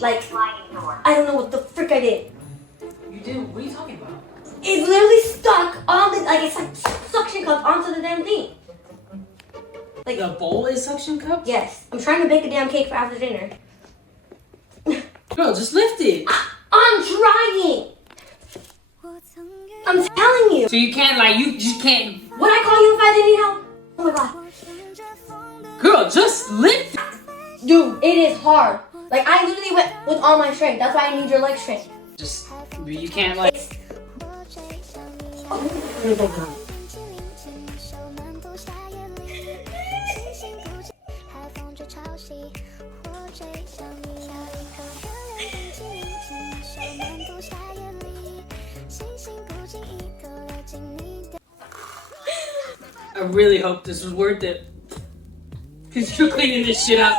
Like, I don't know what the frick I did. You did? What are you talking about? It literally stuck on the, like, it's like suction cup onto the damn thing. Like, The bowl is suction cup? yes. I'm trying to bake a damn cake for after dinner. Girl, just lift it. I'm trying. I'm telling you. So you can't, like, you just can't. Would I call you if I didn't need help? Oh my god. Girl, just lift it. Dude, it is hard. Like, I literally went with all my strength. That's why I need your leg strength. Just, you can't, like. Oh my god. I really hope this was worth it. Because you're cleaning this shit up.